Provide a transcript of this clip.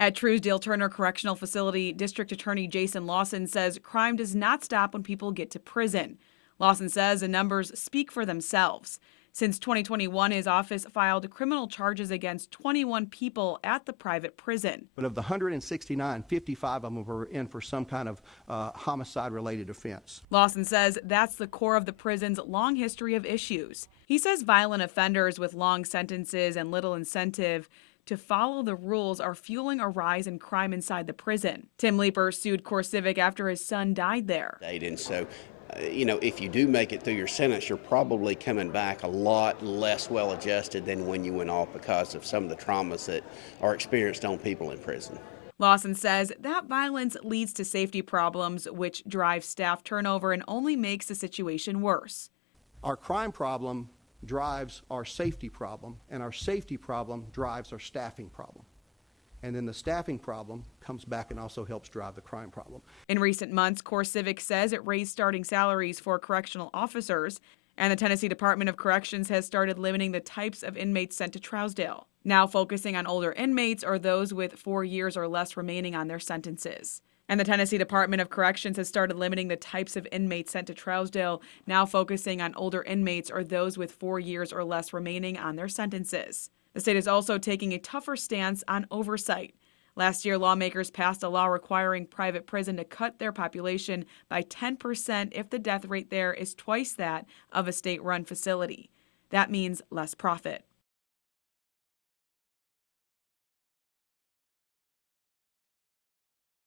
At Trousdale Turner Correctional Facility, District Attorney Jason Lawson says crime does not stop when people get to prison. Lawson says the numbers speak for themselves. Since 2021, his office filed criminal charges against 21 people at the private prison. But of the 169, 55 of them were in for some kind of homicide-related offense. Lawson says that's the core of the prison's long history of issues. He says violent offenders with long sentences and little incentive to follow the rules are fueling a rise in crime inside the prison. Tim Leeper sued CoreCivic after his son died there. And so, if you do make it through your sentence, you're probably coming back a lot less well-adjusted than when you went off because of some of the traumas that are experienced on people in prison. Lawson says that violence leads to safety problems, which drives staff turnover and only makes the situation worse. Our crime problem drives our safety problem, and our safety problem drives our staffing problem. And then the staffing problem comes back and also helps drive the crime problem. In recent months, CoreCivic says it raised starting salaries for correctional officers, and the Tennessee Department of Corrections has started limiting the types of inmates sent to Trousdale, now focusing on older inmates or those with 4 years or less remaining on their sentences. And the Tennessee Department of Corrections has started limiting the types of inmates sent to Trousdale, now focusing on older inmates or those with 4 years or less remaining on their sentences. The state is also taking a tougher stance on oversight. Last year, lawmakers passed a law requiring private prison to cut their population by 10% if the death rate there is twice that of a state-run facility. That means less profit.